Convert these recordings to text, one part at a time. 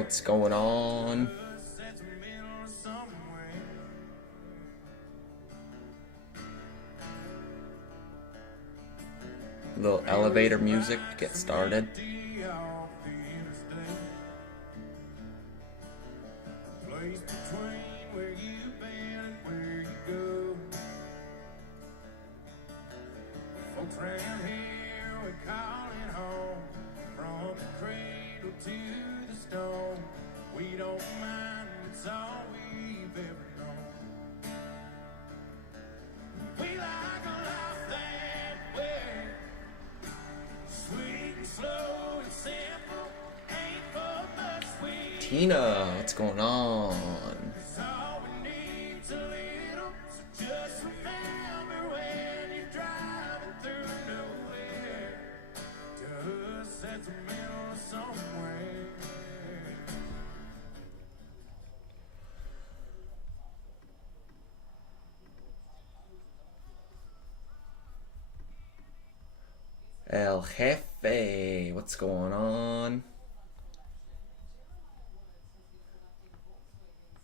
What's going on? A little elevator music to get started. Tina, what's going on? El Jefe, what's going on?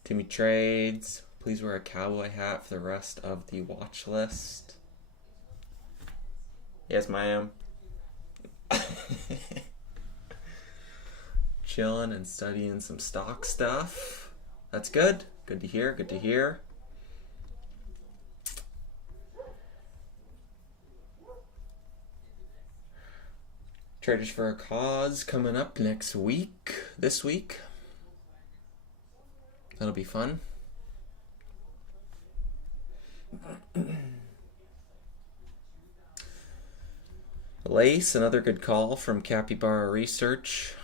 Timmy Trades, please wear a cowboy hat for the rest of the watch list. Yes, ma'am. Chilling and studying some stock stuff. That's good. Good to hear. Good to hear. Traders for a Cause coming up next week. This week. That'll be fun. Lace, another good call from Capybara Research.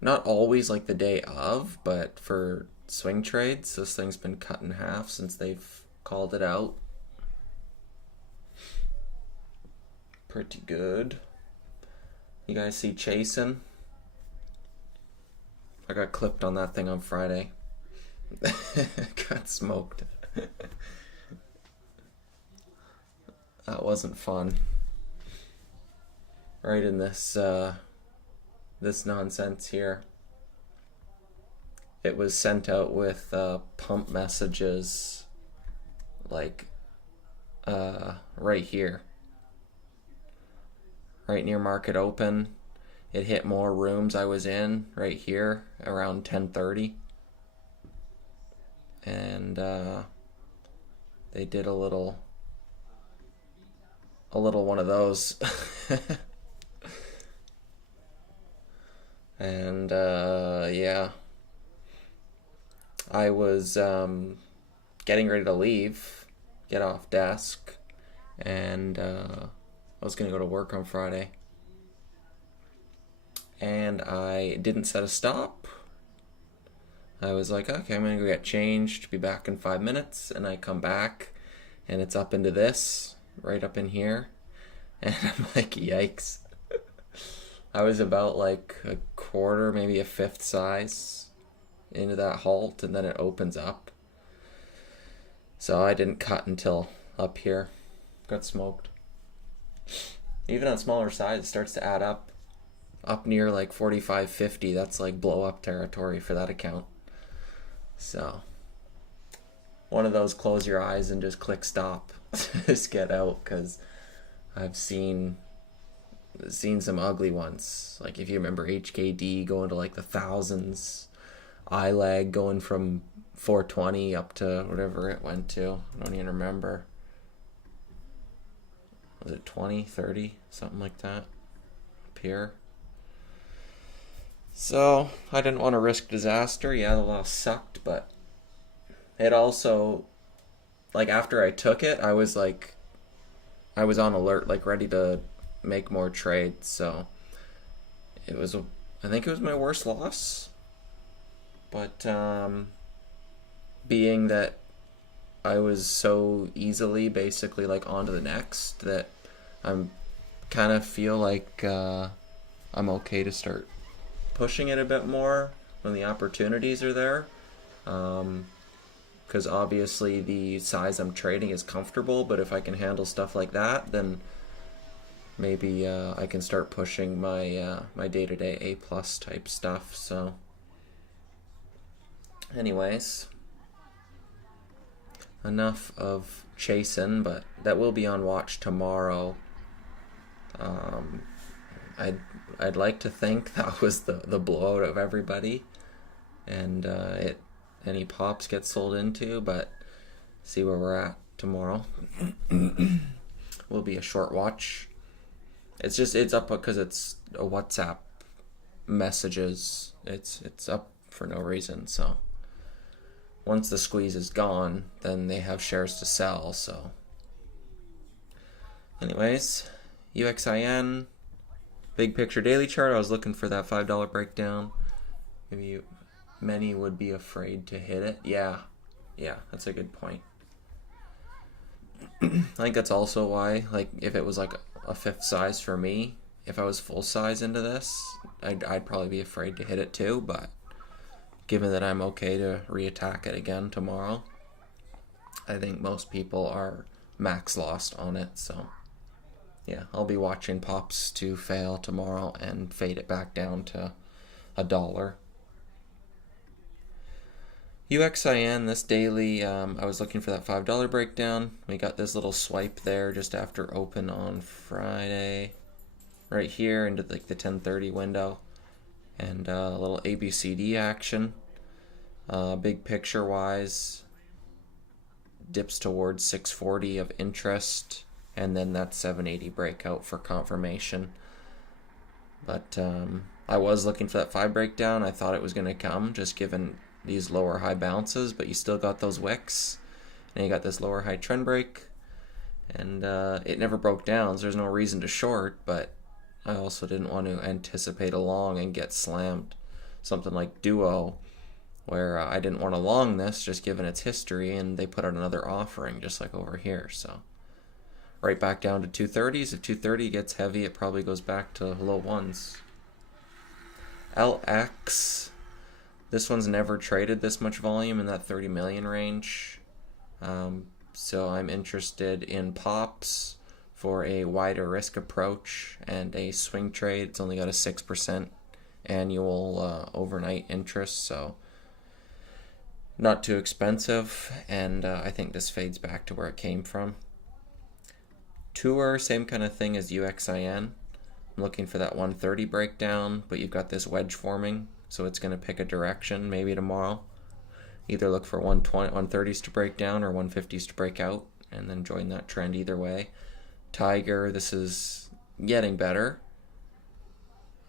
Not always like the day of, but for swing trades, this thing's been cut in half since they've called it out. Pretty good. You guys see chasing? I got clipped on that thing on Friday. Got smoked. That wasn't fun. Right in this this nonsense here. It was sent out with pump messages like right here. Right near market open. It hit more rooms I was in right here around 10:30. And they did a little one of those. And yeah, I was getting ready to leave, get off desk, and I was gonna go to work on Friday, and I didn't set a stop. I was like, okay, I'm gonna go get changed, be back in 5 minutes, and I come back, and it's up into this, right up in here, and I'm like, yikes. I was about like a quarter, maybe a fifth size into that halt, and then it opens up. So I didn't cut until up here. Got smoked. Even on smaller size, it starts to add up. Up near like 45, 50, that's like blow up territory for that account. So, one of those close your eyes and just click stop. Just get out, because I've seen some ugly ones. Like if you remember HKD going to like the thousands, ILAG going from 420 up to whatever it went to. I don't even remember. Was it 20, 30, something like that up here? So I didn't want to risk disaster. Yeah, the loss sucked, but it also, like after I took it, I was on alert, like ready to make more trades. So I think it was my worst loss. But being that I was so easily basically like on to the next, that I'm kind of feel like I'm okay to start pushing it a bit more when the opportunities are there, because obviously the size I'm trading is comfortable, but if I can handle stuff like that, then maybe I can start pushing my my day-to-day A+ type stuff. So Anyways, enough of chasing, but that will be on watch tomorrow. I'd like to think that was the blowout of everybody, and any pops get sold into, but see where we're at tomorrow. Will be a short watch. It's up because it's a WhatsApp messages. It's up for no reason. So once the squeeze is gone, then they have shares to sell. So anyways, UXIN big picture daily chart. I was looking for that $5 breakdown. Many would be afraid to hit it. Yeah, that's a good point. I think that's also why, like, if it was like a fifth size for me, if I was full size into this, I'd probably be afraid to hit it too. But given that I'm okay to reattack it again tomorrow, I think most people are max lost on it. So yeah, I'll be watching pops to fail tomorrow and fade it back down to $1. UXIN, this daily, I was looking for that $5 breakdown. We got this little swipe there just after open on Friday, right here into like the 10:30 window, and a little ABCD action. Big picture wise, dips towards 640 of interest, and then that 780 breakout for confirmation. But I was looking for that 5 breakdown. I thought it was going to come, just given these lower high bounces, but you still got those wicks, and you got this lower high trend break, and it never broke down, so there's no reason to short, but I also didn't want to anticipate a long and get slammed. Something like Duo, where I didn't want to long this, just given its history, and they put out another offering, just like over here, so right back down to 230s. If 230 gets heavy, it probably goes back to low ones. LX, this one's never traded this much volume in that 30 million range. So I'm interested in pops for a wider risk approach and a swing trade. It's only got a 6% annual overnight interest, so not too expensive. And I think this fades back to where it came from. Tour, same kind of thing as UXIN. I'm looking for that 130 breakdown, but you've got this wedge forming, so it's going to pick a direction maybe tomorrow. Either look for 130s to break down or 150s to break out, and then join that trend either way. Tiger, this is getting better.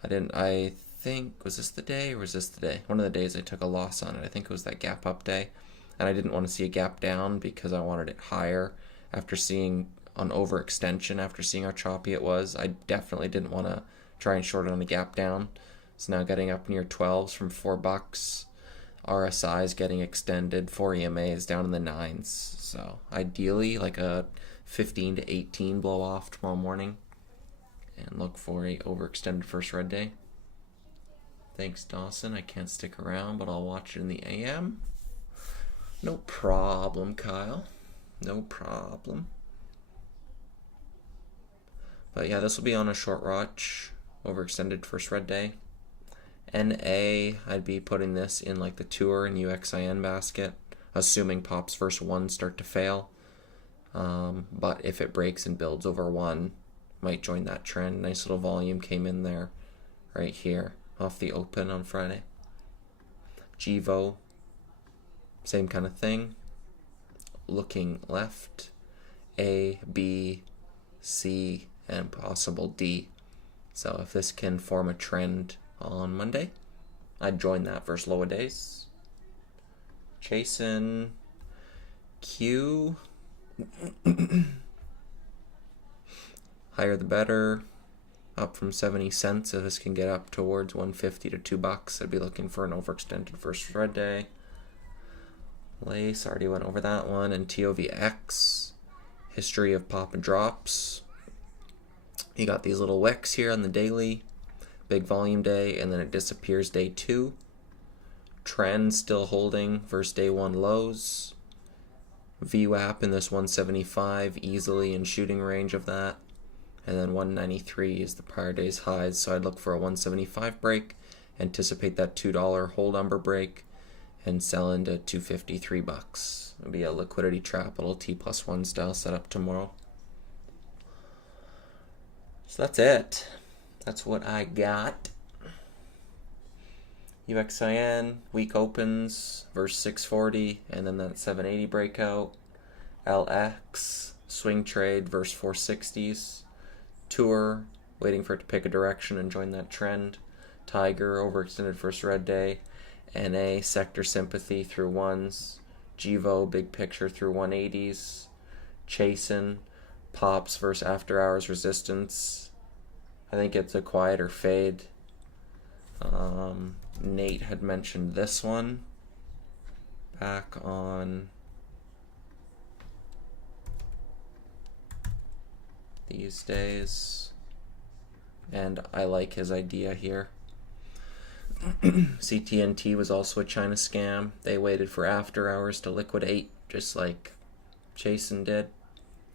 I think, was this the day or was this the day? One of the days I took a loss on it. I think it was that gap up day, and I didn't want to see a gap down because I wanted it higher after seeing on overextension, after seeing how choppy it was. I definitely didn't want to try and short it on the gap down. It's now getting up near 12s from $4. RSI is getting extended. 4 EMA is down in the 9s. So ideally, like a 15 to 18 blow off tomorrow morning, and look for a overextended first red day. Thanks, Dawson. I can't stick around, but I'll watch it in the AM. No problem, Kyle. No problem. But yeah, this will be on a short watch, overextended first red day. NA, I'd be putting this in like the Tour and UXIN basket, assuming pops first one start to fail. But if it breaks and builds over one, might join that trend. Nice little volume came in there right here off the open on Friday. GVO, same kind of thing. Looking left, A, B, C, and possible D. So if this can form a trend on Monday, I'd join that versus lower days. Chasing Q. Higher the better. Up from 70 cents. If this can get up towards 150 to $2, I'd be looking for an overextended first red day. Lace, already went over that one. And TOVX, history of pop and drops. You got these little wicks here on the daily, big volume day, and then it disappears day 2. Trend still holding versus day 1 lows. VWAP in this 175, easily in shooting range of that. And then 193 is the prior day's highs, so I'd look for a 175 break, anticipate that $2 hold number break, and sell into 253 bucks. It'll be a liquidity trap, a little T+1 style setup tomorrow. So that's it. That's what I got. UXIN, week opens, verse 640, and then that 780 breakout. LX, swing trade, verse 460s. Tour, waiting for it to pick a direction and join that trend. Tiger, overextended first red day. NA, sector sympathy through ones. GVO, big picture through 180s. Chasin, pops versus after hours resistance. I think it's a quieter fade. Nate had mentioned this one back on these days, and I like his idea here. CTNT was also a China scam. They waited for after hours to liquidate, just like Chasin did.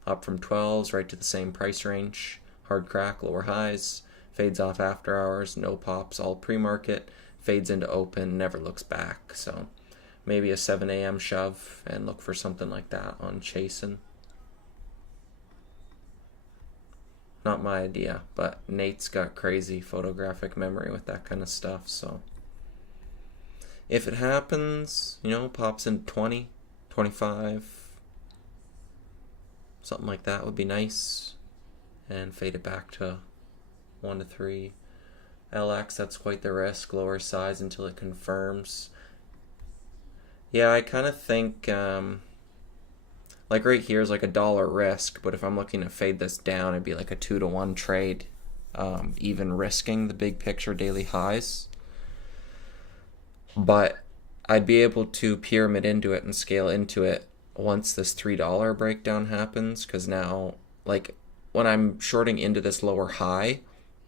Up from 12s right to the same price range. Hard crack, lower highs. Fades off after hours, no pops, all pre-market. Fades into open, never looks back. So maybe a 7 a.m. shove and look for something like that on Chasin. Not my idea, but Nate's got crazy photographic memory with that kind of stuff. So if it happens, pops in 20, 25, something like that would be nice. And fade it back to 1 to 3. LX, that's quite the risk. Lower size until it confirms. Yeah, I kind of think, like right here is like $1 risk, but if I'm looking to fade this down, it'd be like a 2 to 1 trade, even risking the big picture daily highs. But I'd be able to pyramid into it and scale into it once this $3 breakdown happens, because now, like, when I'm shorting into this lower high,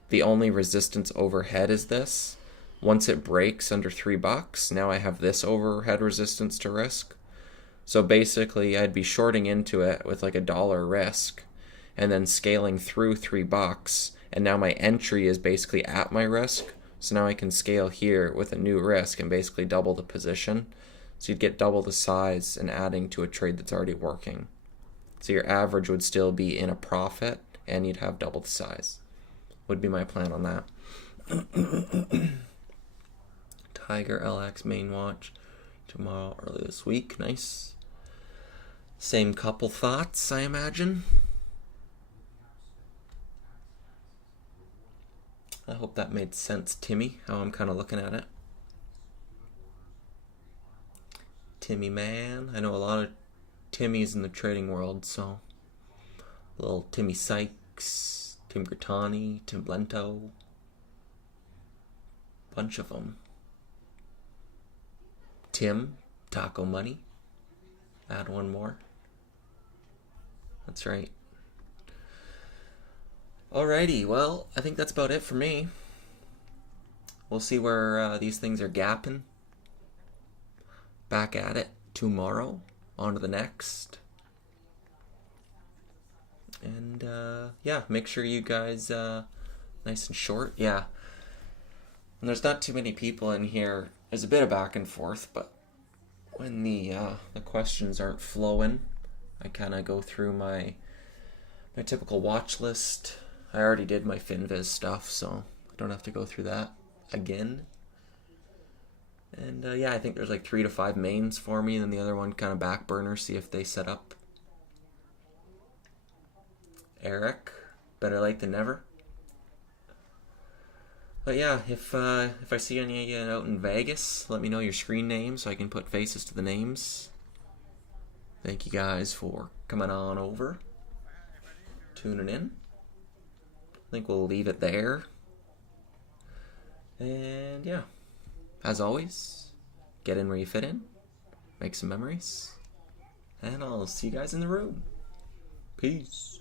the only resistance overhead is this. Once it breaks under $3, now I have this overhead resistance to risk. So basically, I'd be shorting into it with like $1 risk and then scaling through $3. And now my entry is basically at my risk. So now I can scale here with a new risk and basically double the position. So you'd get double the size and adding to a trade that's already working. So your average would still be in a profit and you'd have double the size. Would be my plan on that. Tiger LX main watch tomorrow, early this week. Nice. Same couple thoughts, I imagine. I hope that made sense, Timmy, how I'm kind of looking at it. Timmy man. I know a lot of Timmys in the trading world, so little Timmy Sykes, Tim Grattani, Tim Blento, bunch of them. Tim, Taco Money, add one more. That's right. Alrighty, well, I think that's about it for me. We'll see where these things are gapping. Back at it tomorrow. On to the next. And yeah, make sure you guys, nice and short. Yeah. And there's not too many people in here. There's a bit of back and forth, but when the questions aren't flowing, I kind of go through my typical watch list. I already did my FinViz stuff, so I don't have to go through that again. And yeah, I think there's like 3 to 5 mains for me, and then the other one kind of back burner, see if they set up. Eric, better late than never. But yeah, if I see any of you out in Vegas, let me know your screen name so I can put faces to the names. Thank you guys for coming on over, tuning in. I think we'll leave it there. And yeah, as always, get in where you fit in, make some memories, and I'll see you guys in the room. Peace.